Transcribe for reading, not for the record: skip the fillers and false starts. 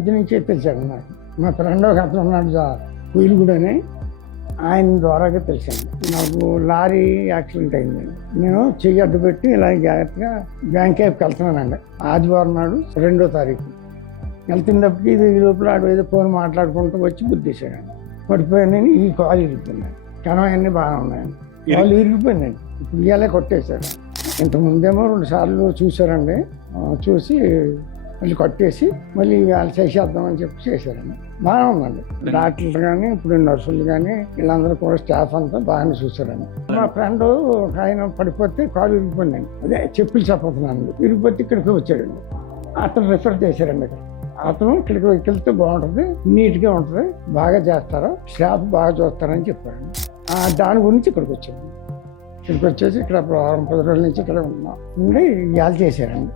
మధ్య నుంచే తెలిసాడు నాకు. మా ఫ్రెండ్ ఒక అతను ఉన్నాడు కుయిలుగూడ అని, ఆయన ద్వారాగా తెలిసింది. నాకు లారీ యాక్సిడెంట్ అయిందండి. నేను చెయ్యి అడ్డు పెట్టి ఇలా జాగ్రత్తగా బ్యాంక్ వైపుకి వెళ్తున్నానండి. ఆదివారం నాడు 2వ తారీఖు వెళ్తున్నప్పటికీ ఇది లోపల ఆడు ఏదో ఫోన్ మాట్లాడుకుంటూ వచ్చి గుద్దేశాడండి. పడిపోయానని ఈ కాలు ఇరిగిపోయిందండి. కణం బాగానే ఉన్నాయండి. కాలు ఇరిగిపోయిందండి. ఇప్పుడు ఇవాళే కొట్టేశాడు. ఇంతకుముందేమో 2 సార్లు చూశారండి. చూసి మళ్ళీ కొట్టేసి మళ్ళీ వేళ చేసేద్దామని చెప్పి చేశారండి. బాగానే ఉందండి. డాక్టర్లు కానీ ఇప్పుడు నర్సులు కానీ వీళ్ళందరూ కూడా స్టాఫ్ అంతా బాగానే చూశారండి. మా ఫ్రెండ్ ఒక ఆయన పడిపోతే కాలు ఇరిగిపోయిందండి. అదే చెప్పులు చెప్పతున్నాను. ఇరిగిపోతే ఇక్కడికి వచ్చాడండి. అతను రిఫర్ చేశారండి. అతను ఇక్కడికి వెళ్తే బాగుంటుంది, నీట్గా ఉంటుంది, బాగా చేస్తారు, స్టాఫ్ బాగా చూస్తారని చెప్పారండి. దాని గురించి ఇక్కడికి వచ్చాము. ఇక్కడికి వచ్చేసి ఇక్కడ 10 రోజుల నుంచి ఇక్కడ ఉండి ఇవాళ చేశారండి.